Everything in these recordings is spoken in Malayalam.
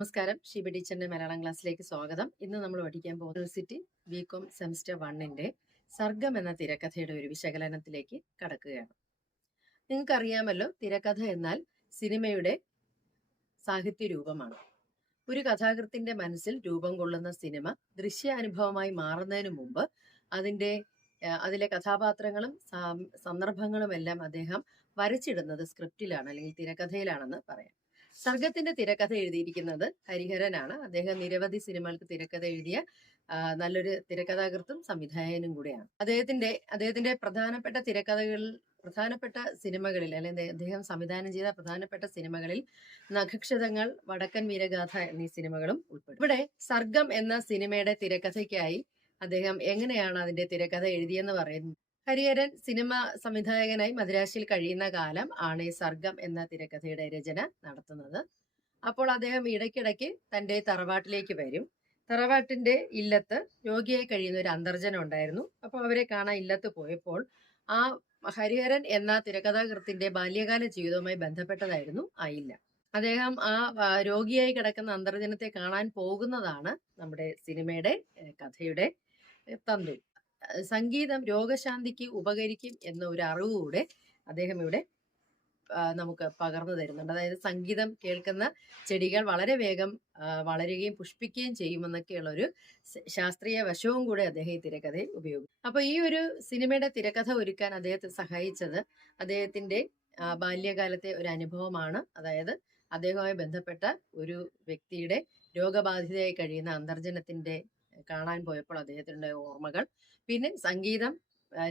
നമസ്കാരം, ഷീബ ടീച്ചറിന്റെ മലയാളം ക്ലാസ്സിലേക്ക് സ്വാഗതം. ഇന്ന് നമ്മൾ പഠിക്കാൻ പോകുന്ന യൂണിവേഴ്സിറ്റി ബികോം സെമസ്റ്റർ 1 സർഗം എന്ന തിരക്കഥയുടെ ഒരു വിശകലനത്തിലേക്ക് കടക്കുകയാണ്. നിങ്ങൾക്കറിയാമല്ലോ, തിരക്കഥ എന്നാൽ സിനിമയുടെ സാഹിത്യ രൂപമാണ്. ഒരു കഥാകൃത്തിന്റെ മനസ്സിൽ രൂപം കൊള്ളുന്ന സിനിമ ദൃശ്യാനുഭവമായി മാറുന്നതിന് മുമ്പ് അതിലെ കഥാപാത്രങ്ങളും സന്ദർഭങ്ങളും എല്ലാം അദ്ദേഹം വരച്ചിടുന്നത് സ്ക്രിപ്റ്റിലാണ് അല്ലെങ്കിൽ തിരക്കഥയിലാണെന്ന് പറയാം. സർഗത്തിന്റെ തിരക്കഥ എഴുതിയിരിക്കുന്നത് ഹരിഹരനാണ്. അദ്ദേഹം നിരവധി സിനിമകൾക്ക് തിരക്കഥ എഴുതിയ നല്ലൊരു തിരക്കഥാകൃത്തും സംവിധായകനും കൂടെയാണ്. അദ്ദേഹത്തിന്റെ പ്രധാനപ്പെട്ട സിനിമകളിൽ അല്ലെങ്കിൽ അദ്ദേഹം സംവിധാനം ചെയ്ത പ്രധാനപ്പെട്ട സിനിമകളിൽ നഖക്ഷതങ്ങൾ, വടക്കൻ വീരഗാഥ എന്നീ സിനിമകളും ഉൾപ്പെടും. ഇവിടെ സർഗം എന്ന സിനിമയുടെ തിരക്കഥയ്ക്കായി അദ്ദേഹം എങ്ങനെയാണ് അതിന്റെ തിരക്കഥ എഴുതിയെന്ന് പറയുന്നത്. ഹരിഹരൻ സിനിമ സംവിധായകനായി മദ്രാസിൽ കഴിയുന്ന കാലം ആണ് ഈ സർഗം എന്ന തിരക്കഥയുടെ രചന നടത്തുന്നത്. അപ്പോൾ അദ്ദേഹം ഇടയ്ക്കിടയ്ക്ക് തന്റെ തറവാട്ടിലേക്ക് വരും. തറവാട്ടിന്റെ ഇല്ലത്ത് രോഗിയായി കഴിയുന്ന ഒരു അന്തർജനം ഉണ്ടായിരുന്നു. അപ്പോൾ അവരെ കാണാൻ ഇല്ലത്ത് പോയപ്പോൾ ആ ഹരിഹരൻ എന്ന തിരക്കഥാകൃത്തിന്റെ ബാല്യകാല ജീവിതവുമായി ബന്ധപ്പെട്ടതായിരുന്നു ആ ഇല്ല. അദ്ദേഹം ആ രോഗിയായി കിടക്കുന്ന അന്തർജനത്തെ കാണാൻ പോകുന്നതാണ് നമ്മുടെ സിനിമയുടെ കഥയുടെ തന്തു. സംഗീതം രോഗശാന്തിക്ക് ഉപകരിക്കും എന്ന ഒരു അറിവുകൂടെ അദ്ദേഹം ഇവിടെ നമുക്ക് പകർന്നു തരുന്നുണ്ട്. അതായത് സംഗീതം കേൾക്കുന്ന ചെടികൾ വളരെ വേഗം വളരുകയും പുഷ്പിക്കുകയും ചെയ്യുമെന്നൊക്കെയുള്ള ഒരു ശാസ്ത്രീയ വശവും കൂടെ അദ്ദേഹം ഈ തിരക്കഥയിൽ ഉപയോഗിക്കും. അപ്പൊ ഈ ഒരു സിനിമയുടെ തിരക്കഥ ഒരുക്കാൻ അദ്ദേഹത്തെ സഹായിച്ചത് അദ്ദേഹത്തിന്റെ ബാല്യകാലത്തെ ഒരു അനുഭവമാണ്. അതായത് അദ്ദേഹവുമായി ബന്ധപ്പെട്ട ഒരു വ്യക്തിയുടെ രോഗബാധിതയായി കഴിയുന്ന അന്തർജനത്തിന്റെ കാണാൻ പോയപ്പോൾ അദ്ദേഹത്തിന്റെ ഓർമ്മകൾ, പിന്നെ സംഗീതം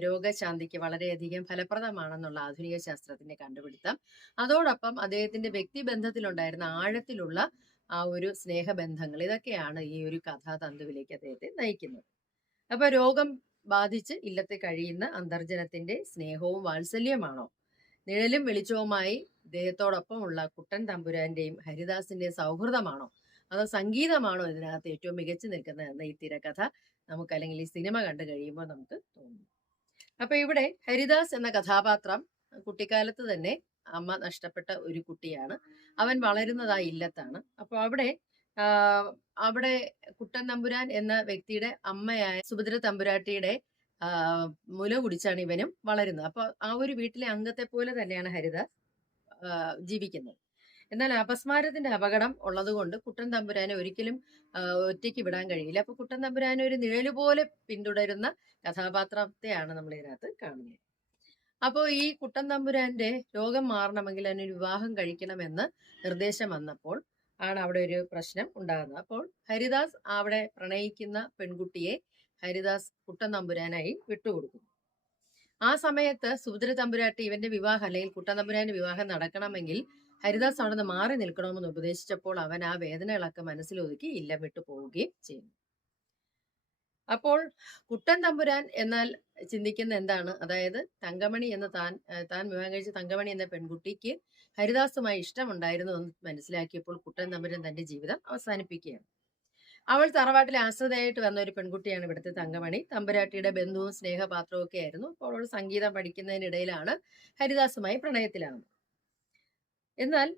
രോഗശാന്തിക്ക് വളരെയധികം ഫലപ്രദമാണെന്നുള്ള ആധുനിക ശാസ്ത്രത്തിന്റെ കണ്ടുപിടുത്തം, അതോടൊപ്പം അദ്ദേഹത്തിന്റെ വ്യക്തിബന്ധത്തിലുണ്ടായിരുന്ന ആഴത്തിലുള്ള ആ ഒരു സ്നേഹബന്ധങ്ങൾ, ഇതൊക്കെയാണ് ഈ ഒരു കഥാതന്തുവിലേക്ക് അദ്ദേഹത്തെ നയിക്കുന്നത്. അപ്പൊ രോഗം ബാധിച്ച് ഇല്ലത്തെ കഴിയുന്ന അന്തർജനത്തിന്റെ സ്നേഹവും വാത്സല്യമാണോ, നിഴലും വെളിച്ചവുമായി ഇദ്ദേഹത്തോടൊപ്പമുള്ള കുട്ടൻ തമ്പുരാന്റെയും ഹരിദാസിന്റെയും സൗഹൃദമാണോ, അതോ സംഗീതമാണോ ഇതിനകത്ത് ഏറ്റവും മികച്ചു നിൽക്കുന്നതെന്ന് ഈ തിരക്കഥ നമുക്ക് അല്ലെങ്കിൽ ഈ സിനിമ കണ്ടു കഴിയുമ്പോൾ നമുക്ക് തോന്നും. അപ്പൊ ഇവിടെ ഹരിദാസ് എന്ന കഥാപാത്രം കുട്ടിക്കാലത്ത് തന്നെ അമ്മ നഷ്ടപ്പെട്ട ഒരു കുട്ടിയാണ്. അവൻ വളരുന്നത് ആ ഇല്ലത്താണ്. അപ്പൊ അവിടെ കുട്ടൻ തമ്പുരാൻ എന്ന വ്യക്തിയുടെ അമ്മയായ സുഭദ്ര തമ്പുരാട്ടിയുടെ മുല കുടിച്ചാണ് ഇവനും വളരുന്നത്. അപ്പൊ ആ ഒരു വീട്ടിലെ അംഗത്തെ പോലെ തന്നെയാണ് ഹരിദാസ് ജീവിക്കുന്നത്. എന്നാൽ അപസ്മാരത്തിന്റെ അപകടം ഉള്ളതുകൊണ്ട് കുട്ടൻ തമ്പുരാനെ ഒരിക്കലും ഒറ്റയ്ക്ക് വിടാൻ കഴിയില്ല. അപ്പൊ കുട്ടൻ തമ്പുരാനെ ഒരു നിഴലുപോലെ പിന്തുടരുന്ന കഥാപാത്രത്തെയാണ് നമ്മൾ ഇതിനകത്ത് കാണുന്നത്. അപ്പോൾ ഈ കുട്ടൻ തമ്പുരാന്റെ രോഗം മാറണമെങ്കിൽ അതിനൊരു വിവാഹം കഴിക്കണമെന്ന് നിർദ്ദേശം വന്നപ്പോൾ ആണ് അവിടെ ഒരു പ്രശ്നം ഉണ്ടാകുന്നത്. അപ്പോൾ ഹരിദാസ് അവിടെ പ്രണയിക്കുന്ന പെൺകുട്ടിയെ ഹരിദാസ് കുട്ടൻ തമ്പുരാനായി വിട്ടുകൊടുക്കുന്നു. ആ സമയത്ത് സുഭദ്ര തമ്പുരാട്ടി ഇവന്റെ വിവാഹം അല്ലെങ്കിൽ കുട്ടൻ തമ്പുരാന്റെ വിവാഹം നടക്കണമെങ്കിൽ ഹരിദാസ് അവിടെ നിന്ന് മാറി നിൽക്കണമെന്ന് ഉപദേശിച്ചപ്പോൾ അവൻ ആ വേദനകളൊക്കെ മനസ്സിലൊതുക്കി ഇല്ലം വിട്ടു പോവുകയും ചെയ്യുന്നു. അപ്പോൾ കുട്ടൻ തമ്പുരാൻ എന്നാൽ ചിന്തിക്കുന്ന എന്താണ്, അതായത് തങ്കമണി എന്ന താൻ വിവാഹം കഴിച്ച തങ്കമണി എന്ന പെൺകുട്ടിക്ക് ഹരിദാസുമായി ഇഷ്ടമുണ്ടായിരുന്നു എന്ന് മനസ്സിലാക്കിയപ്പോൾ കുട്ടൻ തമ്പുരാൻ തന്റെ ജീവിതം അവസാനിപ്പിക്കുകയാണ്. അവൾ തറവാട്ടിലെ ആശ്രിതയായിട്ട് വന്ന ഒരു പെൺകുട്ടിയാണ് ഇവിടുത്തെ തങ്കമണി. തമ്പുരാട്ടിയുടെ ബന്ധുവും സ്നേഹപാത്രവും ഒക്കെ ആയിരുന്നു. അപ്പോൾ അവൾ സംഗീതം പഠിക്കുന്നതിനിടയിലാണ് ഹരിദാസുമായി പ്രണയത്തിലാകുന്നത്. എന്നാൽ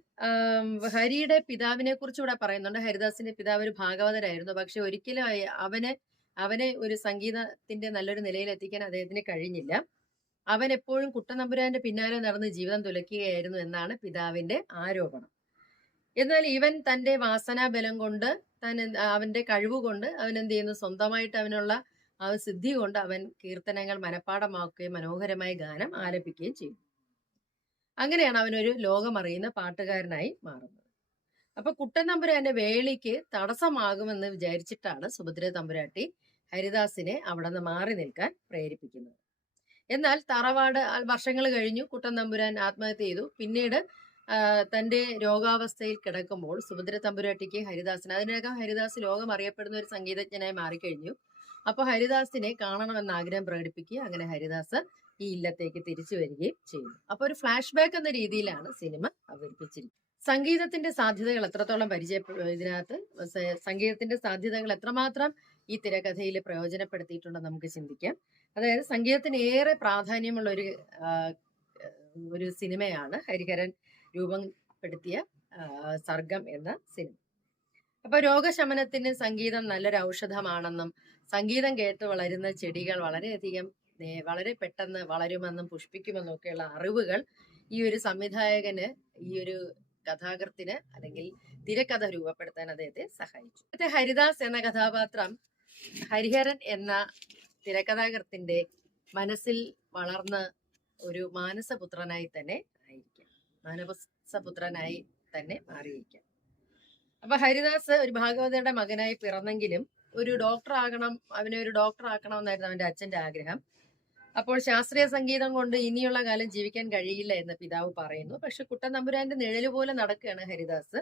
ഹരിയുടെ പിതാവിനെ കുറിച്ച് ഇവിടെ പറയുന്നുണ്ട്. ഹരിദാസിന്റെ പിതാവ് ഒരു ഭാഗവതരായിരുന്നു. പക്ഷെ ഒരിക്കലും അവനെ ഒരു സംഗീതത്തിന്റെ നല്ലൊരു നിലയിൽ എത്തിക്കാൻ അദ്ദേഹത്തിന് കഴിഞ്ഞില്ല. അവൻ എപ്പോഴും കുട്ടനമ്പുരാന്റെ പിന്നാലെ നടന്ന് ജീവിതം തുലയ്ക്കുകയായിരുന്നു എന്നാണ് പിതാവിന്റെ ആരോപണം. എന്നാൽ ഇവൻ തന്റെ വാസനാബലം കൊണ്ട് അവന്റെ കഴിവുകൊണ്ട് അവൻ എന്ത് ചെയ്യുന്നു, സ്വന്തമായിട്ട് അവനുള്ള ആ സിദ്ധി കൊണ്ട് അവൻ കീർത്തനങ്ങൾ മനഃപ്പാടമാക്കുകയും മനോഹരമായ ഗാനം ആലപിക്കുകയും ചെയ്തു. അങ്ങനെയാണ് അവനൊരു ലോകമറിയുന്ന പാട്ടുകാരനായി മാറുന്നത്. അപ്പൊ കുട്ടൻ തമ്പുരാന്റെ വേളിക്ക് തടസ്സമാകുമെന്ന് വിചാരിച്ചിട്ടാണ് സുഭദ്ര തമ്പുരാട്ടി ഹരിദാസിനെ അവിടെ നിന്ന് മാറി നിൽക്കാൻ പ്രേരിപ്പിക്കുന്നത്. എന്നാൽ തറവാട് വർഷങ്ങൾ കഴിഞ്ഞു, കുട്ടൻ തമ്പുരാൻ ആത്മഹത്യ ചെയ്തു. പിന്നീട് തന്റെ രോഗാവസ്ഥയിൽ കിടക്കുമ്പോൾ സുഭദ്ര തമ്പുരാട്ടിക്ക് അതിനകം ഹരിദാസ് ലോകം അറിയപ്പെടുന്ന ഒരു സംഗീതജ്ഞനായി മാറിക്കഴിഞ്ഞു. അപ്പൊ ഹരിദാസിനെ കാണണമെന്ന് ആഗ്രഹം പ്രകടിപ്പിക്കുക. അങ്ങനെ ഹരിദാസ് ഈ ഇല്ലത്തേക്ക് തിരിച്ചു വരികയും ചെയ്യുന്നു. അപ്പൊ ഒരു ഫ്ലാഷ് ബാക്ക് എന്ന രീതിയിലാണ് സിനിമ അവതരിപ്പിച്ചിരിക്കുന്നത്. സംഗീതത്തിന്റെ സാധ്യതകൾ എത്രത്തോളം സംഗീതത്തിന്റെ സാധ്യതകൾ എത്രമാത്രം ഈ തിരക്കഥയിൽ പ്രയോജനപ്പെടുത്തിയിട്ടുണ്ടെന്ന് നമുക്ക് ചിന്തിക്കാം. അതായത് സംഗീതത്തിന് ഏറെ പ്രാധാന്യമുള്ള ഒരു സിനിമയാണ് ഹരിഹരൻ രൂപപ്പെടുത്തിയ സർഗം എന്ന സിനിമ. അപ്പൊ രോഗശമനത്തിന് സംഗീതം നല്ലൊരു ഔഷധമാണെന്നും സംഗീതം കേട്ട് വളരുന്ന ചെടികൾ വളരെ പെട്ടെന്ന് വളരുമെന്നും പുഷ്പിക്കുമെന്നും ഒക്കെയുള്ള അറിവുകൾ ഈ ഒരു സംവിധായകന്, ഈ ഒരു കഥാകൃത്തിന് അല്ലെങ്കിൽ തിരക്കഥ രൂപപ്പെടുത്താൻ അദ്ദേഹത്തെ സഹായിച്ചു. ഹരിദാസ് എന്ന കഥാപാത്രം ഹരിഹരൻ എന്ന തിരക്കഥാകൃത്തിന്റെ മനസ്സിൽ വളർന്ന ഒരു മാനസപുത്രനായി തന്നെ ആയിരിക്കാം, മാനസപുത്രനായി തന്നെ മാറിയിരിക്കാം. അപ്പൊ ഹരിദാസ് ഒരു ഭാഗവതരുടെ മകനായി പിറന്നെങ്കിലും ഒരു ഡോക്ടർ ആകണം, അവനെ ഒരു ഡോക്ടർ ആക്കണം എന്നായിരുന്നു അവന്റെ അച്ഛന്റെ ആഗ്രഹം. അപ്പോൾ ശാസ്ത്രീയ സംഗീതം കൊണ്ട് ഇനിയുള്ള കാലം ജീവിക്കാൻ കഴിയില്ല എന്ന് പിതാവ് പറയുന്നു. പക്ഷെ കുട്ടൻ തമ്പുരാന്റെ നിഴല് പോലെ നടക്കുകയാണ് ഹരിദാസ്.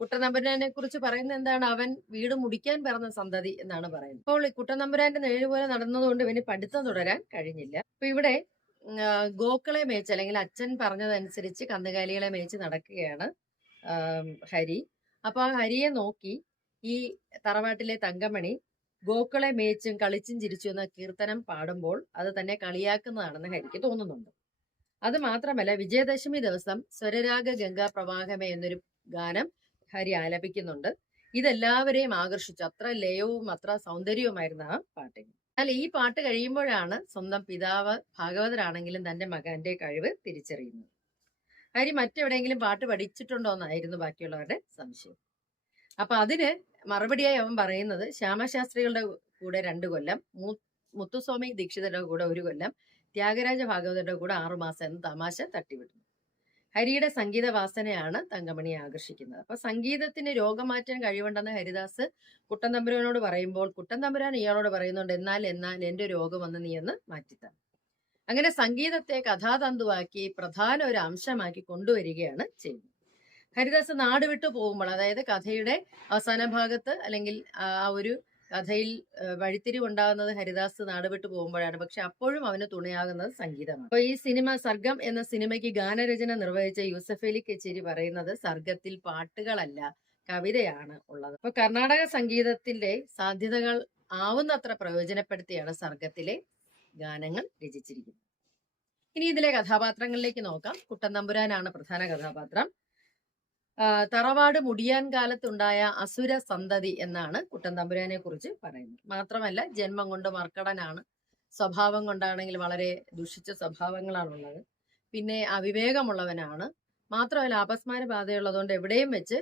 കുട്ടൻ തമ്പുരാനെ കുറിച്ച് പറയുന്നത് എന്താണ്? അവൻ വീട് മുടിക്കാൻ പിറന്ന സന്തതി എന്നാണ് പറയുന്നത്. അപ്പോൾ കുട്ടൻ തമ്പുരാന്റെ നിഴല് പോലെ നടന്നതുകൊണ്ട് ഇവന് പഠിത്തം തുടരാൻ കഴിഞ്ഞില്ല. അപ്പൊ ഇവിടെ ഗോക്കളെ മേച്ച്, അല്ലെങ്കിൽ അച്ഛൻ പറഞ്ഞതനുസരിച്ച് കന്നുകാലികളെ മേച്ച് നടക്കുകയാണ് ഹരി. അപ്പൊ ആ ഹരിയെ നോക്കി ഈ തറവാട്ടിലെ തങ്കമണി ഗോക്കളെ മേച്ചും കളിച്ചും ചിരിച്ചു എന്ന കീർത്തനം പാടുമ്പോൾ അത് തന്നെ കളിയാക്കുന്നതാണെന്ന് ഹരിക്ക് തോന്നുന്നുണ്ട്. അത് മാത്രമല്ല, വിജയദശമി ദിവസം സ്വരരാഗ ഗംഗാ പ്രവാഹമേ എന്നൊരു ഗാനം ഹരി ആലപിക്കുന്നുണ്ട്. ഇതെല്ലാവരെയും ആകർഷിച്ചു. അത്ര ലയവും അത്ര സൗന്ദര്യവുമായിരുന്നു ആ പാട്ടിന്. എന്നാൽ ഈ പാട്ട് കഴിയുമ്പോഴാണ് സ്വന്തം പിതാവ് ഭാഗവതരാണെങ്കിലും തന്റെ മകന്റെ കഴിവ് തിരിച്ചറിയുന്നത്. ഹരി മറ്റെവിടെയെങ്കിലും പാട്ട് പഠിച്ചിട്ടുണ്ടോ എന്നായിരുന്നു ബാക്കിയുള്ളവരുടെ സംശയം. അപ്പൊ അതിന് മറുപടിയായി അവൻ പറയുന്നത് ശ്യാമശാസ്ത്രികളുടെ കൂടെ 2 കൊല്ലം, മുത്തുസ്വാമി ദീക്ഷിതരുടെ കൂടെ 1 കൊല്ലം, ത്യാഗരാജ ഭാഗവതരുടെ കൂടെ 6 മാസം എന്ന് തമാശ തട്ടിവിടുന്നു. ഹരിയുടെ സംഗീത വാസനയാണ് തങ്കമണിയെ ആകർഷിക്കുന്നത്. അപ്പൊ സംഗീതത്തിന് രോഗം മാറ്റാൻ കഴിവുണ്ടെന്ന് ഹരിദാസ് കുട്ടൻ തമ്പുരാനോട് പറയുമ്പോൾ കുട്ടൻ തമ്പുരാൻ ഇയാളോട് പറയുന്നുണ്ട്, എന്നാൽ എന്റെ രോഗം വന്ന് നീ ഒന്ന് മാറ്റിത്താ. അങ്ങനെ സംഗീതത്തെ കഥാതന്തുവാക്കി പ്രധാന ഒരു അംശമാക്കി കൊണ്ടുവരികയാണ് ചെയ്യുന്നത്. ഹരിദാസ് നാട് വിട്ടു പോകുമ്പോൾ, അതായത് കഥയുടെ അവസാന ഭാഗത്ത് അല്ലെങ്കിൽ ആ ഒരു കഥയിൽ വഴിത്തിരിവുണ്ടാകുന്നത് ഹരിദാസ് നാട് വിട്ടു പോകുമ്പോഴാണ്. പക്ഷെ അപ്പോഴും അവന് തുണയാകുന്നത് സംഗീതമാണ്. അപ്പൊ ഈ സിനിമ സർഗം എന്ന സിനിമയ്ക്ക് ഗാനരചന നിർവഹിച്ച യൂസഫ് അലി കച്ചേരി പറയുന്നത് സർഗത്തിൽ പാട്ടുകളല്ല കവിതയാണ് ഉള്ളത്. അപ്പൊ കർണാടക സംഗീതത്തിന്റെ സാധ്യതകൾ ആവുന്നത്ര പ്രയോജനപ്പെടുത്തിയാണ് സർഗത്തിലെ ഗാനങ്ങൾ രചിച്ചിരിക്കുന്നത്. ഇനി ഇതിലെ കഥാപാത്രങ്ങളിലേക്ക് നോക്കാം. കുട്ടൻ തമ്പുരാനാണ് പ്രധാന കഥാപാത്രം. തറവാട് മുടിയാൻ കാലത്തുണ്ടായ അസുര സന്തതി എന്നാണ് കുട്ടൻ തമ്പുരാനെ കുറിച്ച് പറയുന്നത്. മാത്രമല്ല, ജന്മം കൊണ്ട് മർക്കടനാണ്, സ്വഭാവം കൊണ്ടാണെങ്കിൽ വളരെ ദുഷിച്ച സ്വഭാവങ്ങളാണുള്ളത്, പിന്നെ അവിവേകമുള്ളവനാണ്, മാത്രമല്ല അപസ്മാര ബാധയുള്ളതുകൊണ്ട് എവിടെയും വെച്ച്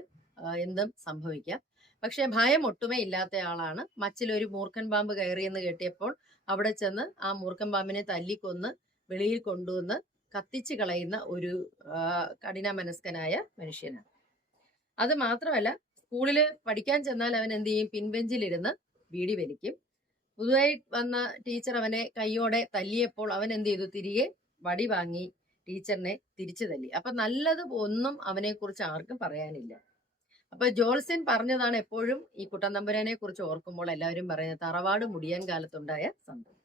എന്തും സംഭവിക്കാം. പക്ഷെ ഭയം ഒട്ടുമേ ഇല്ലാത്ത ആളാണ്. മച്ചിലൊരു മൂർഖൻ പാമ്പ് കയറിയെന്ന് കേട്ടിയപ്പോൾ അവിടെ ചെന്ന് ആ മൂർഖൻ പാമ്പിനെ തല്ലിക്കൊന്ന് വെളിയിൽ കൊണ്ടുവന്ന് കത്തിച്ചു കളയുന്ന ഒരു കഠിന മനസ്കനായ മനുഷ്യനാണ്. അത് മാത്രമല്ല, സ്കൂളില് പഠിക്കാൻ ചെന്നാൽ അവൻ എന്ത് ചെയ്യും? പിൻബെഞ്ചിലിരുന്ന് ബീഡി വലിക്കും. പുതുതായി വന്ന ടീച്ചർ അവനെ കൈയോടെ തല്ലിയപ്പോൾ അവൻ എന്ത് ചെയ്തു? തിരികെ വടി വാങ്ങി ടീച്ചറിനെ തിരിച്ചു തല്ലി. അപ്പൊ നല്ലത് ഒന്നും അവനെ കുറിച്ച് ആർക്കും പറയാനില്ല. അപ്പൊ ജോൾസൻ പറഞ്ഞതാണ് എപ്പോഴും ഈ കുട്ടൻ തമ്പുരാനെ കുറിച്ച് ഓർക്കുമ്പോൾ എല്ലാവരും പറയുന്നത് തറവാട് മുടിയാൻ കാലത്തുണ്ടായ സംഭവം.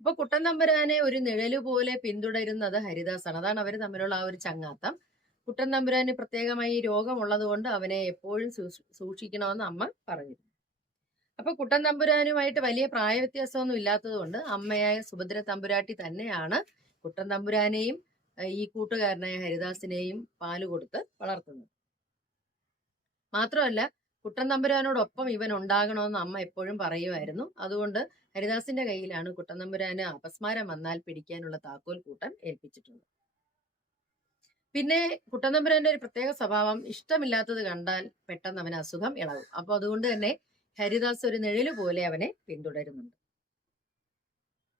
അപ്പൊ കുട്ടൻ തമ്പുരാനെ ഒരു നിഴല് പോലെ പിന്തുടരുന്നത് ഹരിദാസാണ്. അതാണ് അവർ തമ്മിലുള്ള ആ ഒരു ചങ്ങാത്തം. കുട്ടൻ തമ്പുരാന് പ്രത്യേകമായി രോഗമുള്ളത് കൊണ്ട് അവനെ എപ്പോഴും സൂക്ഷിക്കണമെന്ന് അമ്മ പറഞ്ഞു. അപ്പൊ കുട്ടൻ തമ്പുരാനുമായിട്ട് വലിയ പ്രായ വ്യത്യാസമൊന്നും ഇല്ലാത്തത് കൊണ്ട് അമ്മയായ സുഭദ്ര തമ്പുരാട്ടി തന്നെയാണ് കുട്ടൻ തമ്പുരാനെയും ഈ കൂട്ടുകാരനായ ഹരിദാസിനെയും പാല് കൊടുത്ത് വളർത്തുന്നത്. മാത്രമല്ല, കുട്ടൻ തമ്പുരാനോടൊപ്പം ഇവൻ ഉണ്ടാകണമെന്ന് അമ്മ എപ്പോഴും പറയുമായിരുന്നു. അതുകൊണ്ട് ഹരിദാസിന്റെ കയ്യിലാണ് കുട്ടൻ തമ്പുരാന് അപസ്മാരം വന്നാൽ പിടിക്കാനുള്ള താക്കോൽ കൂട്ടൻ ഏൽപ്പിച്ചിട്ടുള്ളത്. പിന്നെ കുട്ടൻ തമ്പുരാന്റെ ഒരു പ്രത്യേക സ്വഭാവം, ഇഷ്ടമില്ലാത്തത് കണ്ടാൽ പെട്ടെന്ന് അവന് അസുഖം ഇളകും. അപ്പൊ അതുകൊണ്ട് തന്നെ ഹരിദാസ് ഒരു നിഴല് പോലെ അവനെ പിന്തുടരുന്നുണ്ട്.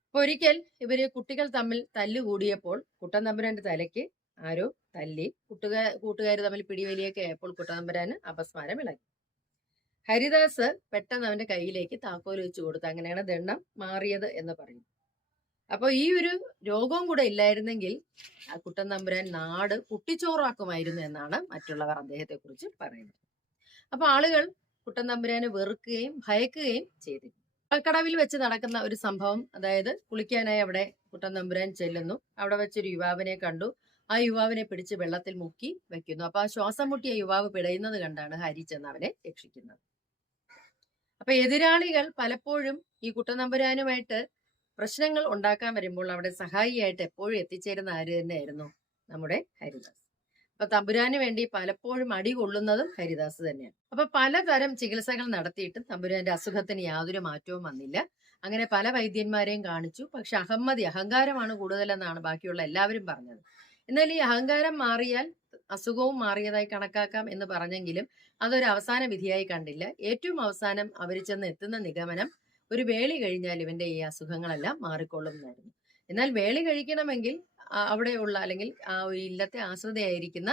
അപ്പൊ ഒരിക്കൽ ഇവര് കുട്ടികൾ തമ്മിൽ തല്ലുകൂടിയപ്പോൾ കുട്ടൻ തമ്പുരാന്റെ തലയ്ക്ക് ആരോ തല്ലി. കൂട്ടുകാർ തമ്മിൽ പിടിവലിയൊക്കെ ആയപ്പോൾ കുട്ടൻ തമ്പുരാന് അപസ്മാരം ഇളകി. ഹരിദാസ് പെട്ടെന്ന് അവന്റെ കയ്യിലേക്ക് താക്കോൽ വെച്ച് കൊടുത്തു. അങ്ങനെയാണ് ദണ്ണം മാറിയത് എന്ന് പറയും. അപ്പൊ ഈ ഒരു രോഗവും കൂടെ ഇല്ലായിരുന്നെങ്കിൽ ആ കുട്ടൻ തമ്പുരാൻ നാട് കുട്ടിച്ചോറാക്കുമായിരുന്നു എന്നാണ് മറ്റുള്ളവർ അദ്ദേഹത്തെ കുറിച്ച് പറയുന്നത്. അപ്പൊ ആളുകൾ കുട്ടൻ തമ്പുരാനെ വെറുക്കുകയും ഭയക്കുകയും ചെയ്തിരുന്നു. കടവിൽ വെച്ച് നടക്കുന്ന ഒരു സംഭവം, അതായത് കുളിക്കാനായി അവിടെ കുട്ടൻ തമ്പുരാൻ ചെല്ലുന്നു. അവിടെ വെച്ചൊരു യുവാവിനെ കണ്ടു. ആ യുവാവിനെ പിടിച്ച് വെള്ളത്തിൽ മുക്കി വെക്കുന്നു. അപ്പൊ ആ ശ്വാസം മുട്ടിയ യുവാവ് പിടയുന്നത് കണ്ടാണ് ഹരി ചെന്ന് അവനെ രക്ഷിക്കുന്നത്. അപ്പൊ എതിരാളികൾ പലപ്പോഴും ഈ കുട്ടൻ തമ്പുരാനുമായിട്ട് പ്രശ്നങ്ങൾ ഉണ്ടാക്കാൻ വരുമ്പോൾ അവിടെ സഹായിയായിട്ട് എപ്പോഴും എത്തിച്ചേരുന്ന ആര് തന്നെയായിരുന്നു? നമ്മുടെ ഹരിദാസ്. അപ്പൊ തമ്പുരാന് വേണ്ടി പലപ്പോഴും അടി കൊള്ളുന്നതും ഹരിദാസ് തന്നെയാണ്. അപ്പൊ പലതരം ചികിത്സകൾ നടത്തിയിട്ടും തമ്പുരാന്റെ അസുഖത്തിന് യാതൊരു മാറ്റവും വന്നില്ല. അങ്ങനെ പല വൈദ്യന്മാരെയും കാണിച്ചു. പക്ഷെ അഹങ്കാരമാണ് കൂടുതലെന്നാണ് ബാക്കിയുള്ള എല്ലാവരും പറഞ്ഞത്. എന്നാൽ ഈ അഹങ്കാരം മാറിയാൽ അസുഖവും മാറിയതായി കണക്കാക്കാം എന്ന് പറഞ്ഞെങ്കിലും അതൊരു അവസാന വിധിയായി കണ്ടില്ല. ഏറ്റവും അവസാനം അവർ ചെന്ന് എത്തുന്ന നിഗമനം ഒരു വേളി കഴിഞ്ഞാൽ ഇവന്റെ ഈ അസുഖങ്ങളെല്ലാം മാറിക്കൊള്ളും എന്നായിരുന്നു. എന്നാൽ വേളി കഴിക്കണമെങ്കിൽ അവിടെയുള്ള അല്ലെങ്കിൽ ആ ഒരു ഇല്ലത്തെ ആശ്രിതയായിരിക്കുന്ന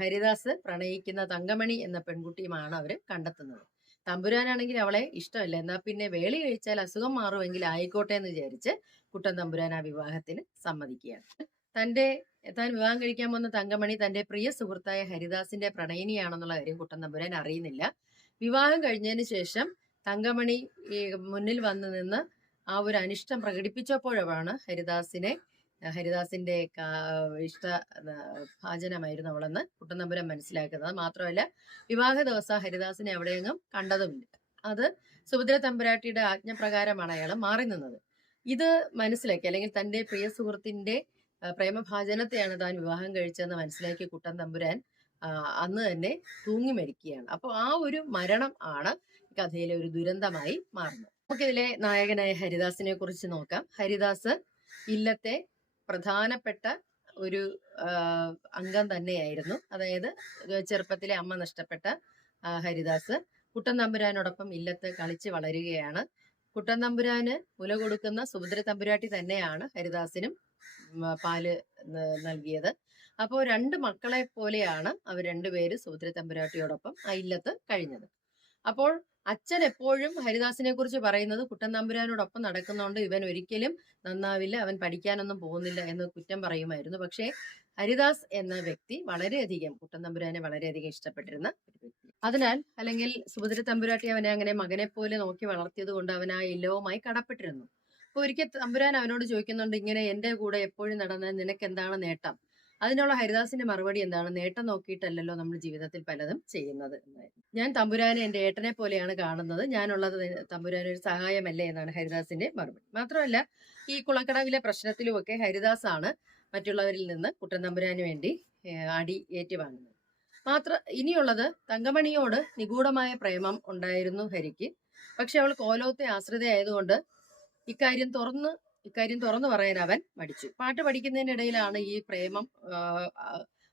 ഹരിദാസ് പ്രണയിക്കുന്ന തങ്കമണി എന്ന പെൺകുട്ടിയുമാണ് അവർ കണ്ടെത്തുന്നത്. തമ്പുരാനാണെങ്കിൽ അവളെ ഇഷ്ടമല്ല. എന്നാ പിന്നെ വേളി കഴിച്ചാൽ അസുഖം മാറുമെങ്കിൽ ആയിക്കോട്ടെ എന്ന് വിചാരിച്ച് കുട്ടൻ തമ്പുരാൻ ആ വിവാഹത്തിന് സമ്മതിക്കുകയാണ്. താൻ വിവാഹം കഴിക്കാൻ പോകുന്ന തങ്കമണി തന്റെ പ്രിയ സുഹൃത്തായ ഹരിദാസിന്റെ പ്രണയിനിയാണെന്നുള്ള കാര്യം കുട്ടൻ തമ്പുരാൻ അറിയുന്നില്ല. വിവാഹം കഴിഞ്ഞതിന് ശേഷം തങ്കമണി ഈ മുന്നിൽ വന്നു നിന്ന് ആ ഒരു അനിഷ്ടം പ്രകടിപ്പിച്ചപ്പോഴാണ് ഹരിദാസിന്റെ ഇഷ്ട ഭാജനമായിരുന്നു അവളെന്ന് കുട്ടൻ തമ്പുരാൻ മനസ്സിലാക്കുന്നത്. മാത്രമല്ല വിവാഹ ദിവസം ഹരിദാസിനെ എവിടെയെങ്ങും കണ്ടതുമില്ല. അത് സുഭദ്ര തമ്പുരാട്ടിയുടെ ആജ്ഞപ്രകാരമാണ് അയാൾ മാറി നിന്നത്. ഇത് മനസ്സിലാക്കി, അല്ലെങ്കിൽ തന്റെ പ്രിയ സുഹൃത്തിന്റെ പ്രേമഭാജനത്തെയാണ് താൻ വിവാഹം കഴിച്ചതെന്ന് മനസ്സിലാക്കി കുട്ടൻ തമ്പുരാൻ അന്ന് തന്നെ തൂങ്ങി മരിക്കുകയാണ്. അപ്പോൾ ആ ഒരു മരണം ആണ് കഥയിലെ ഒരു ദുരന്തമായി മാറുന്നത്. നമുക്കിതിലെ നായകനായ ഹരിദാസിനെ കുറിച്ച് നോക്കാം. ഹരിദാസ് ഇല്ലത്തെ പ്രധാനപ്പെട്ട ഒരു അംഗം തന്നെയായിരുന്നു. അതായത് ചെറുപ്പത്തിലെ അമ്മ നഷ്ടപ്പെട്ട ഹരിദാസ് കുട്ടൻ തമ്പുരാനോടൊപ്പം ഇല്ലത്ത് കളിച്ച് വളരുകയാണ്. കുട്ടൻ തമ്പുരാന് മുല കൊടുക്കുന്ന സുഭദ്ര തമ്പുരാട്ടി തന്നെയാണ് ഹരിദാസിനും പാല് നൽകിയത്. അപ്പോൾ രണ്ട് മക്കളെ പോലെയാണ് അവർ രണ്ടുപേര് സുഭദ്ര തമ്പുരാട്ടിയോടൊപ്പം ആ ഇല്ലത്ത് കഴിഞ്ഞത്. അപ്പോൾ അച്ഛൻ എപ്പോഴും ഹരിദാസിനെ കുറിച്ച് പറയുന്നത് കുട്ടൻ തമ്പുരാനോടൊപ്പം നടക്കുന്നതുകൊണ്ട് ഇവൻ ഒരിക്കലും നന്നാവില്ല, അവൻ പഠിക്കാനൊന്നും പോകുന്നില്ല എന്ന് കുറ്റം പറയുമായിരുന്നു. പക്ഷേ ഹരിദാസ് എന്ന വ്യക്തി വളരെയധികം കുട്ടൻ തമ്പുരാനെ വളരെയധികം ഇഷ്ടപ്പെട്ടിരുന്ന ഒരു വ്യക്തി. അതിനാൽ അല്ലെങ്കിൽ സുഭദ്ര തമ്പുരാട്ടി അവനെ അങ്ങനെ മകനെ പോലെ നോക്കി വളർത്തിയത് കൊണ്ട് അവൻ ആ ഇല്ലവുമായി കടപ്പെട്ടിരുന്നു. അപ്പൊ ഒരിക്കൽ തമ്പുരാൻ അവനോട് ചോദിക്കുന്നുണ്ട്, ഇങ്ങനെ എന്റെ കൂടെ എപ്പോഴും നടന്നാൽ നിനക്ക് എന്താണ് നേട്ടം? അതിനുള്ള ഹരിദാസിന്റെ മറുപടി എന്താണ്? നേട്ടം നോക്കിയിട്ടല്ലല്ലോ നമ്മൾ ജീവിതത്തിൽ പലതും ചെയ്യുന്നത് എന്നായിരുന്നു. ഞാൻ തമ്പുരാനെ എന്റെ ഏട്ടനെ പോലെയാണ് കാണുന്നത്, ഞാനുള്ളത് തമ്പുരാന് ഒരു സഹായമല്ലേ എന്നാണ് ഹരിദാസിന്റെ മറുപടി. മാത്രമല്ല ഈ കുളക്കടവിലെ പ്രശ്നത്തിലുമൊക്കെ ഹരിദാസാണ് മറ്റുള്ളവരിൽ നിന്ന് കുട്ടൻ തമ്പുരാന് വേണ്ടി അടി ഏറ്റുവാങ്ങുന്നത്. ഇനിയുള്ളത് തങ്കമണിയോട് നിഗൂഢമായ പ്രേമം ഉണ്ടായിരുന്നു ഹരിക്ക്. പക്ഷെ അവൾ കോലോത്തെ ആശ്രിതയായതുകൊണ്ട് ഇക്കാര്യം തുറന്നു പറയാൻ അവൻ മടിച്ചു. പാട്ട് പഠിക്കുന്നതിനിടയിലാണ് ഈ പ്രേമം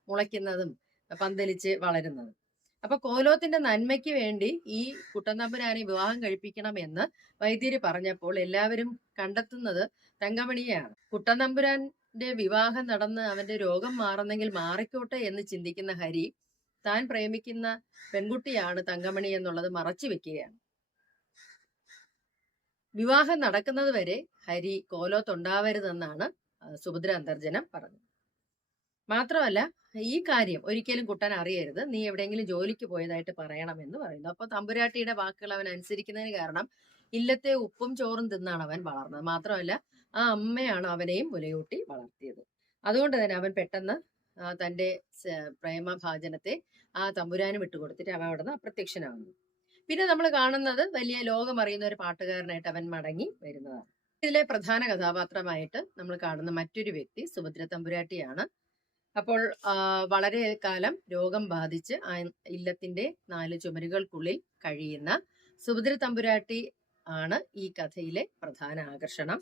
മുളയ്ക്കുന്നതും പന്തലിച്ച് വളരുന്നതും. അപ്പൊ കോലോത്തിന്റെ നന്മയ്ക്ക് വേണ്ടി ഈ കുട്ടൻ തമ്പുരാനെ വിവാഹം കഴിപ്പിക്കണമെന്ന് വൈദ്യര് പറഞ്ഞപ്പോൾ എല്ലാവരും കണ്ടെത്തുന്നത് തങ്കമണിയെയാണ്. കുട്ടൻ തമ്പുരാന്റെ വിവാഹം നടന്ന് അവന്റെ രോഗം മാറുന്നെങ്കിൽ മാറിക്കോട്ടെ എന്ന് ചിന്തിക്കുന്ന ഹരി താൻ പ്രേമിക്കുന്ന പെൺകുട്ടിയാണ് തങ്കമണി എന്നുള്ളത് മറച്ചു വെക്കുകയാണ്. വിവാഹം നടക്കുന്നത് വരെ ഹരി കോലോത്തുണ്ടാവരുതെന്നാണ് സുഭദ്ര അന്തർജനം പറഞ്ഞത്. മാത്രമല്ല ഈ കാര്യം ഒരിക്കലും കുട്ടൻ അറിയരുത്, നീ എവിടെയെങ്കിലും ജോലിക്ക് പോയതായിട്ട് പറയണമെന്ന് പറയുന്നു. അപ്പൊ തമ്പുരാട്ടിയുടെ വാക്കുകൾ അവൻ അനുസരിക്കുന്നതിന് കാരണം ഇല്ലത്തെ ഉപ്പും ചോറും തിന്നാണ് അവൻ വളർന്നത്. മാത്രമല്ല ആ അമ്മയാണ് അവനെയും മുലയൂട്ടി വളർത്തിയത്. അതുകൊണ്ട് തന്നെ അവൻ പെട്ടെന്ന് തന്റെ പ്രേമഭാജനത്തെ ആ തമ്പുരാന് വിട്ടുകൊടുത്തിട്ട് അവൻ അവിടെ നിന്ന് അപ്രത്യക്ഷനാവുന്നു. പിന്നെ നമ്മൾ കാണുന്നത് വലിയ ലോകമറിയുന്ന ഒരു പാട്ടുകാരനായിട്ട് അവൻ മടങ്ങി വരുന്നതാണ്. ഇതിലെ പ്രധാന കഥാപാത്രമായിട്ട് നമ്മൾ കാണുന്ന മറ്റൊരു വ്യക്തി സുഭദ്ര തമ്പുരാട്ടിയാണ്. അപ്പോൾ വളരെ കാലം രോഗം ബാധിച്ച് ഇല്ലത്തിന്റെ 4 ചുമരുകൾക്കുള്ളിൽ കഴിയുന്ന സുഭദ്ര തമ്പുരാട്ടി ആണ് ഈ കഥയിലെ പ്രധാന ആകർഷണം.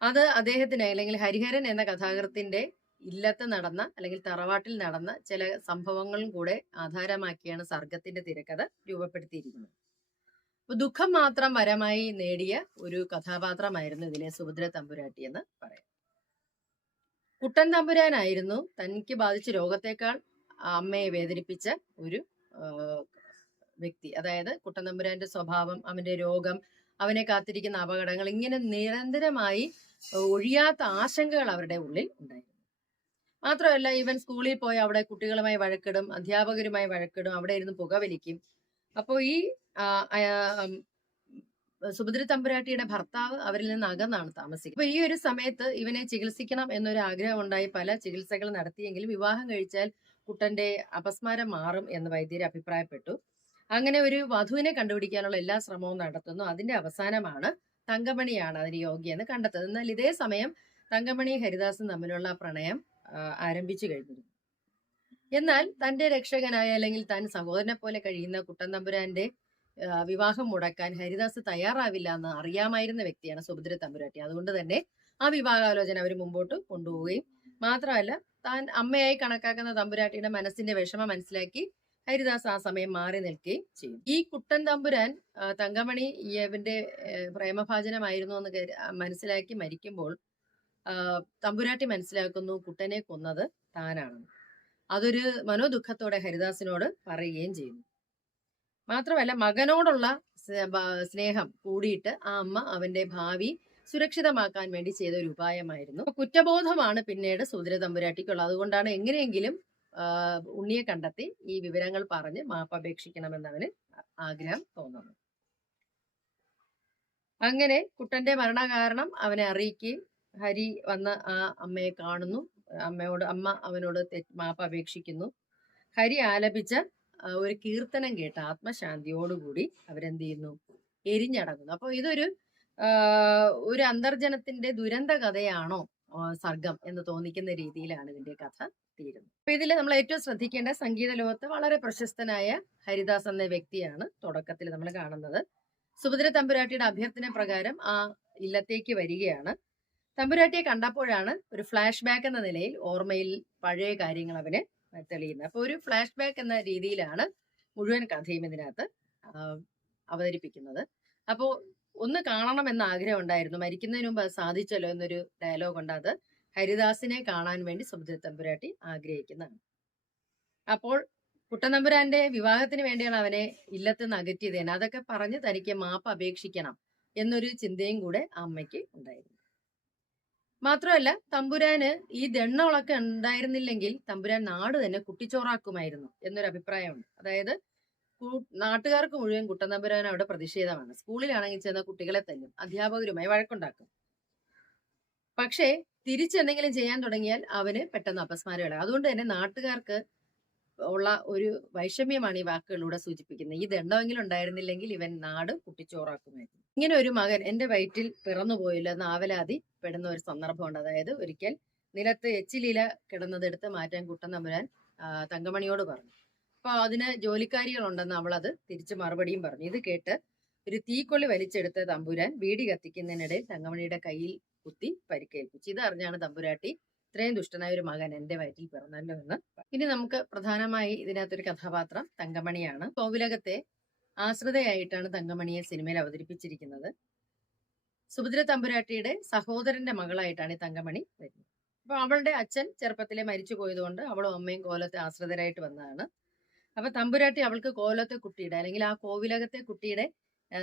അത് അദ്ദേഹത്തിന് അല്ലെങ്കിൽ ഹരിഹരൻ എന്ന കഥാകൃത്തിന്റെ ഇല്ലത്ത് നടന്ന അല്ലെങ്കിൽ തറവാട്ടിൽ നടന്ന ചില സംഭവങ്ങളും കൂടെ ആധാരമാക്കിയാണ് സർഗത്തിന്റെ തിരക്കഥ രൂപപ്പെടുത്തിയിരിക്കുന്നത്. അപ്പൊ ദുഃഖം മാത്രം വരമായി നേടിയ ഒരു കഥാപാത്രമായിരുന്നു ഇതിലെ സുഭദ്ര തമ്പുരാട്ടി എന്ന് പറയാം. കുട്ടൻ തമ്പുരാനായിരുന്നു തനിക്ക് ബാധിച്ച രോഗത്തെക്കാൾ അമ്മയെ വേദനിപ്പിച്ച ഒരു വ്യക്തി. അതായത് കുട്ടൻ തമ്പുരാന്റെ സ്വഭാവം, അവന്റെ രോഗം, അവനെ കാത്തിരിക്കുന്ന അപകടങ്ങൾ, ഇങ്ങനെ നിരന്തരമായി ഒഴിയാത്ത ആശങ്കകൾ അവരുടെ ഉള്ളിൽ ഉണ്ടായിരുന്നു. മാത്രമല്ല ഇവൻ സ്കൂളിൽ പോയി അവിടെ കുട്ടികളുമായി വഴക്കിടും, അധ്യാപകരുമായി വഴക്കിടും, അവിടെ ഇരുന്ന് പുകവലിക്കും. അപ്പോൾ ഈ സുഭദ്ര തമ്പുരാട്ടിയുടെ ഭർത്താവ് അവരിൽ നിന്ന് അകന്നാണ് താമസിക്കുന്നത്. അപ്പൊ ഈ ഒരു സമയത്ത് ഇവനെ ചികിത്സിക്കണം എന്നൊരു ആഗ്രഹം ഉണ്ടായി പല ചികിത്സകൾ നടത്തിയെങ്കിലും വിവാഹം കഴിച്ചാൽ കുട്ടന്റെ അപസ്മാരം മാറും എന്ന് വൈദ്യര് അഭിപ്രായപ്പെട്ടു. അങ്ങനെ ഒരു വധുവിനെ കണ്ടുപിടിക്കാനുള്ള എല്ലാ ശ്രമവും നടത്തുന്നു. അതിന്റെ അവസാനമാണ് തങ്കമണിയാണ് അതിന് യോഗ്യെന്ന് കണ്ടെത്തുന്നത്. എന്നാൽ ഇതേ സമയം തങ്കമണി ഹരിദാസും തമ്മിലുള്ള പ്രണയം ആരംഭിച്ചു കഴിഞ്ഞിരുന്നു. എന്നാൽ തന്റെ രക്ഷകനായ അല്ലെങ്കിൽ താൻ സഹോദരനെ പോലെ കഴിയുന്ന കുട്ടൻ തമ്പുരാന്റെ വിവാഹം മുടക്കാൻ ഹരിദാസ് തയ്യാറാവില്ല എന്ന് അറിയാമായിരുന്ന വ്യക്തിയാണ് സുഭദ്ര തമ്പുരാട്ടി. അതുകൊണ്ട് തന്നെ ആ വിവാഹാലോചന അവർ മുമ്പോട്ട് കൊണ്ടുപോവുകയും മാത്രമല്ല താൻ അമ്മയായി കണക്കാക്കുന്ന തമ്പുരാട്ടിയുടെ മനസ്സിന്റെ വിഷമം മനസ്സിലാക്കി ഹരിദാസ് ആ സമയം മാറി നിൽക്കുകയും ചെയ്യും. ഈ കുട്ടൻ തമ്പുരാൻ തങ്കമണി ഇവന്റെ പ്രേമഭാജനമായിരുന്നു എന്ന് മനസ്സിലാക്കി മരിക്കുമ്പോൾ തമ്പുരാട്ടി മനസ്സിലാക്കുന്നു കുട്ടനെ കൊന്നത് താനാണെന്ന്. അതൊരു മനോദുഃഖത്തോടെ ഹരിദാസിനോട് പറയുകയും ചെയ്യുന്നു. മാത്രമല്ല മകനോടുള്ള സ്നേഹം കൂടിയിട്ട് ആ അമ്മ അവന്റെ ഭാവി സുരക്ഷിതമാക്കാൻ വേണ്ടി ചെയ്ത ഒരു ഉപായമായിരുന്നു. കുറ്റബോധമാണ് പിന്നീട് സുഭദ്ര തമ്പുരാട്ടിക്കുള്ളത്. അതുകൊണ്ടാണ് എങ്ങനെയെങ്കിലും ഉണ്ണിയെ കണ്ടെത്തി ഈ വിവരങ്ങൾ പറഞ്ഞ് മാപ്പപേക്ഷിക്കണമെന്ന് അവന് ആഗ്രഹം തോന്നുന്നു. അങ്ങനെ കുട്ടന്റെ മരണകാരണം അവനെ അറിയിക്കുകയും ഹരി വന്ന് ആ അമ്മയെ കാണുന്നു. അമ്മ അവനോട് മാപ്പ് അപേക്ഷിക്കുന്നു. ഹരി ആലപിച്ച ഒരു കീർത്തനം കേട്ട ആത്മശാന്തിയോടുകൂടി അവരെന്ത് ചെയ്യുന്നു, എരിഞ്ഞടങ്ങുന്നു. അപ്പൊ ഇതൊരു അന്തർജനത്തിന്റെ ദുരന്ത കഥയാണോ സർഗം എന്ന് തോന്നിക്കുന്ന രീതിയിലാണ് ഇതിന്റെ കഥ തീരുന്നത്. അപ്പൊ ഇതിൽ നമ്മൾ ഏറ്റവും ശ്രദ്ധിക്കേണ്ട സംഗീത ലോകത്ത് വളരെ പ്രശസ്തനായ ഹരിദാസ് എന്ന വ്യക്തിയാണ് തുടക്കത്തിൽ നമ്മൾ കാണുന്നത്. സുഭദ്ര തമ്പുരാട്ടിയുടെ അഭ്യർത്ഥന പ്രകാരം ആ ഇല്ലത്തേക്ക് വരികയാണ്. തമ്പുരാട്ടിയെ കണ്ടപ്പോഴാണ് ഒരു ഫ്ലാഷ് ബാക്ക് എന്ന നിലയിൽ ഓർമ്മയിൽ പഴയ കാര്യങ്ങൾ അവന് തെളിയുന്നത്. അപ്പൊ ഒരു ഫ്ലാഷ് ബാക്ക് എന്ന രീതിയിലാണ് മുഴുവൻ കഥയും ഇതിനകത്ത് അവതരിപ്പിക്കുന്നത്. അപ്പോ ഒന്ന് കാണണമെന്ന ആഗ്രഹം ഉണ്ടായിരുന്നു, മരിക്കുന്നതിന് മുമ്പ് അത് സാധിച്ചല്ലോ എന്നൊരു ഡയലോഗ് ഉണ്ട്. അത് ഹരിദാസിനെ കാണാൻ വേണ്ടി സുഭദ്ര തമ്പുരാട്ടി ആഗ്രഹിക്കുന്നതാണ്. അപ്പോൾ കുട്ടനമ്പുരാന്റെ വിവാഹത്തിന് വേണ്ടിയാണ് അവനെ ഇല്ലത്ത് നിന്ന് അകറ്റിയത്. അതൊക്കെ പറഞ്ഞ് തനിക്ക് മാപ്പ് അപേക്ഷിക്കണം എന്നൊരു ചിന്തയും കൂടെ ആ അമ്മയ്ക്ക് ഉണ്ടായിരുന്നു. മാത്രമല്ല തമ്പുരാന് ഈ ദണ്ണങ്ങളൊക്കെ ഉണ്ടായിരുന്നില്ലെങ്കിൽ തമ്പുരാൻ നാട് തന്നെ കുട്ടിച്ചോറാക്കുമായിരുന്നു എന്നൊരു അഭിപ്രായമുണ്ട്. അതായത് നാട്ടുകാർക്ക് മുഴുവൻ കുട്ടനമ്പുരാൻ അവിടെ പ്രതിഷേധമാണ്. സ്കൂളിലാണെങ്കിൽ ചെന്ന കുട്ടികളെ തല്ലും, അധ്യാപകരുമായി വഴക്കുണ്ടാക്കും. പക്ഷേ തിരിച്ചെന്തെങ്കിലും ചെയ്യാൻ തുടങ്ങിയാൽ അവന് പെട്ടെന്ന് അപസ്മാരകളാണ്. അതുകൊണ്ട് തന്നെ നാട്ടുകാർക്ക് ഉള്ള ഒരു വൈഷമ്യമാണ് ഈ വാക്കുകളിലൂടെ സൂചിപ്പിക്കുന്നത്. ഈ ദണ്ഡമെങ്കിലും ഉണ്ടായിരുന്നില്ലെങ്കിൽ ഇവൻ നാട് കുട്ടിച്ചോറാക്കുമായിരുന്നു. ഇങ്ങനെ ഒരു മകൻ എന്റെ വയറ്റിൽ പിറന്നു പോയില്ല എന്ന് ആവലാതി പെടുന്ന ഒരു സന്ദർഭമുണ്ട്. അതായത് ഒരിക്കൽ നിലത്ത് എച്ചിലീല കിടന്നതെടുത്ത് മാറ്റാൻ കുട്ടനമ്പുരാൻ തങ്കമണിയോട് പറഞ്ഞു. അപ്പൊ അതിന് ജോലിക്കാരികളുണ്ടെന്ന് അവൾ അത് തിരിച്ചു മറുപടിയും പറഞ്ഞു. ഇത് കേട്ട് ഒരു തീക്കൊള്ളി വലിച്ചെടുത്ത തമ്പുരാൻ ബീഡി കത്തിക്കുന്നതിനിടയിൽ തങ്കമണിയുടെ കയ്യിൽ കുത്തി പരിക്കേൽപ്പിച്ചു. ഇതറിഞ്ഞാണ് തമ്പുരാട്ടി ഇത്രയും ദുഷ്ടനായ ഒരു മകൻ എന്റെ വയറ്റിൽ പിറന്നല്ലോ എന്ന്. ഇനി നമുക്ക് പ്രധാനമായി ഇതിനകത്തൊരു കഥാപാത്രം തങ്കമണിയാണ്. കോവിലകത്തെ ആശ്രിതയായിട്ടാണ് തങ്കമണിയെ സിനിമയിൽ അവതരിപ്പിച്ചിരിക്കുന്നത്. സുഭദ്ര തമ്പുരാട്ടിയുടെ സഹോദരന്റെ മകളായിട്ടാണ് ഈ തങ്കമണി വരുന്നത്. അപ്പൊ അവളുടെ അച്ഛൻ ചെറുപ്പത്തിലെ മരിച്ചു പോയതുകൊണ്ട് അവളും അമ്മയും കോലത്തെ ആശ്രിതരായിട്ട് വന്നതാണ്. അപ്പൊ തമ്പുരാട്ടി അവൾക്ക് കോലത്തെ കുട്ടിയുടെ അല്ലെങ്കിൽ ആ കോവിലകത്തെ കുട്ടിയുടെ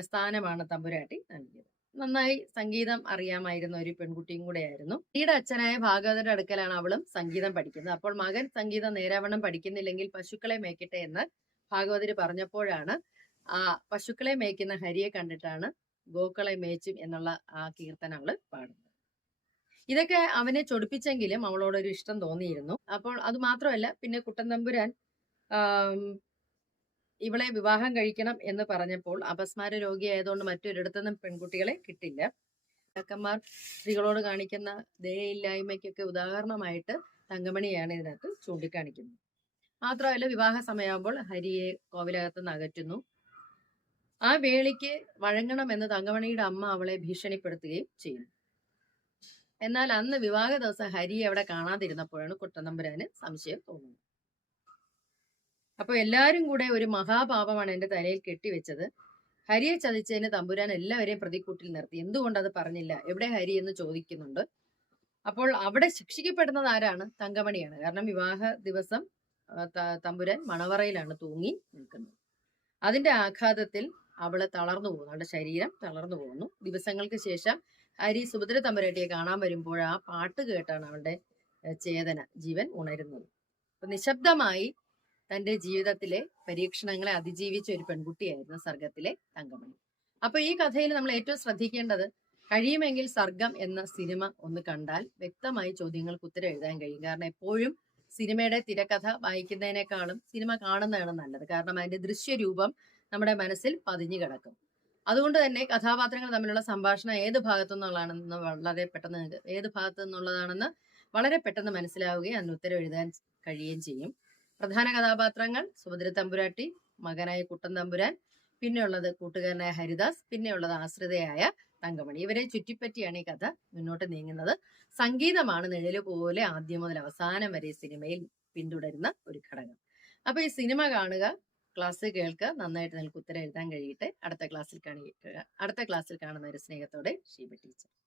സ്ഥാനമാണ് തമ്പുരാട്ടി നൽകിയത്. നന്നായി സംഗീതം അറിയാമായിരുന്ന ഒരു പെൺകുട്ടിയും കൂടെയായിരുന്നു. കുട്ടിയുടെ അച്ഛനായ ഭാഗവതരുടെ അടുക്കലാണ് അവളും സംഗീതം പഠിക്കുന്നത്. അപ്പോൾ മകൻ സംഗീതം നേരാവണ്ണം പഠിക്കുന്നില്ലെങ്കിൽ പശുക്കളെ മേയ്ക്കട്ടെ എന്ന് ഭാഗവതര് പറഞ്ഞപ്പോഴാണ് ആ പശുക്കളെ മേയ്ക്കുന്ന ഹരിയെ കണ്ടിട്ടാണ് ഗോക്കളെ മേയ്ച്ചും എന്നുള്ള ആ കീർത്തനം അവള് പാടുന്നത്. ഇതൊക്കെ അവനെ ചൊടിപ്പിച്ചെങ്കിലും അവളോടൊരു ഇഷ്ടം തോന്നിയിരുന്നു. അപ്പോൾ അത് മാത്രമല്ല, പിന്നെ കുട്ടൻ തമ്പുരാൻ ഇവളെ വിവാഹം കഴിക്കണം എന്ന് പറഞ്ഞപ്പോൾ അപസ്മാര രോഗിയായതുകൊണ്ട് മറ്റൊരിടത്തുനിന്നും പെൺകുട്ടികളെ കിട്ടില്ല. ഭർത്താക്കന്മാർ സ്ത്രീകളോട് കാണിക്കുന്ന ദയയില്ലായ്മയ്ക്കൊക്കെ ഉദാഹരണമായിട്ട് തങ്കമണിയാണ് ഇതിനകത്ത് ചൂണ്ടിക്കാണിക്കുന്നത്. മാത്രമല്ല വിവാഹ സമയമാകുമ്പോൾ ഹരിയെ കോവിലകത്ത് നിന്ന് അകറ്റുന്നു. ആ വേളിക്ക് വഴങ്ങണമെന്ന് തങ്കമണിയുടെ അമ്മ അവളെ ഭീഷണിപ്പെടുത്തുകയും ചെയ്യുന്നു. എന്നാൽ അന്ന് വിവാഹ ദിവസം ഹരിയെ അവിടെ കാണാതിരുന്നപ്പോഴാണ് കുട്ടനമ്പുരാന് സംശയം തോന്നുന്നത്. അപ്പൊ എല്ലാരും കൂടെ ഒരു മഹാപാപമാണ് എന്റെ തലയിൽ കെട്ടിവെച്ചത്. ഹരിയെ ചതിച്ചതിന് തമ്പുരാൻ എല്ലാവരെയും പ്രതിക്കൂട്ടിൽ നിർത്തി. എന്തുകൊണ്ടത് പറഞ്ഞില്ല, എവിടെ ഹരി എന്ന് ചോദിക്കുന്നുണ്ട്. അപ്പോൾ അവിടെ ശിക്ഷിക്കപ്പെടുന്നത് ആരാണ്? തങ്കമണിയാണ്. കാരണം വിവാഹ ദിവസം തമ്പുരാൻ മണവറയിലാണ് തൂങ്ങി നിൽക്കുന്നത്. അതിന്റെ ആഘാതത്തിൽ അവള് തളർന്നു പോകുന്നു, അവളുടെ ശരീരം തളർന്നു പോകുന്നു. ദിവസങ്ങൾക്ക് ശേഷം ഹരി സുഭദ്ര തമ്പുരാട്ടിയെ കാണാൻ വരുമ്പോൾ ആ പാട്ട് കേട്ടാണ് അവളുടെ ചേതന, ജീവൻ ഉണരുന്നത്. അപ്പൊ നിശബ്ദമായി തന്റെ ജീവിതത്തിലെ പരീക്ഷണങ്ങളെ അതിജീവിച്ച ഒരു പെൺകുട്ടിയായിരുന്നു സർഗത്തിലെ തങ്കമണി. അപ്പൊ ഈ കഥയിൽ നമ്മൾ ഏറ്റവും ശ്രദ്ധിക്കേണ്ടത്, കഴിയുമെങ്കിൽ സർഗം എന്ന സിനിമ ഒന്ന് കണ്ടാൽ വ്യക്തമായി ചോദ്യങ്ങൾക്ക് ഉത്തരം എഴുതാൻ കഴിയും. കാരണം എപ്പോഴും സിനിമയുടെ തിരക്കഥ വായിക്കുന്നതിനേക്കാളും സിനിമ കാണുന്നതാണ് നല്ലത്. കാരണം അതിന്റെ ദൃശ്യരൂപം നമ്മുടെ മനസ്സിൽ പതിഞ്ഞു കിടക്കും. അതുകൊണ്ട് തന്നെ കഥാപാത്രങ്ങൾ തമ്മിലുള്ള സംഭാഷണം ഏത് ഭാഗത്തു നിന്നുള്ളതാണെന്ന് വളരെ പെട്ടെന്ന് മനസ്സിലാവുകയും അതിന് ഉത്തരം എഴുതാൻ കഴിയുകയും ചെയ്യും. പ്രധാന കഥാപാത്രങ്ങൾ സുഭദ്ര തമ്പുരാട്ടി, മകനായ കുട്ടൻ തമ്പുരാൻ, പിന്നെയുള്ളത് കൂട്ടുകാരനായ ഹരിദാസ്, പിന്നെയുള്ളത് ആശ്രിതയായ തങ്കമണി. ഇവരെ ചുറ്റിപ്പറ്റിയാണ് ഈ കഥ മുന്നോട്ട് നീങ്ങുന്നത്. സംഗീതമാണ് നിഴല് പോലെ ആദ്യം മുതൽ അവസാനം വരെ സിനിമയിൽ പിന്തുടരുന്ന ഒരു ഘടകം. അപ്പൊ ഈ സിനിമ കാണുക, ക്ലാസ് കേൾക്കുക, നന്നായിട്ട് നിങ്ങൾക്ക് ഉത്തരം എഴുതാൻ കഴിയട്ടെ. അടുത്ത ക്ലാസ്സിൽ കാണുന്ന ഒരു സ്നേഹത്തോടെ ഷീബ ടീച്ചർ.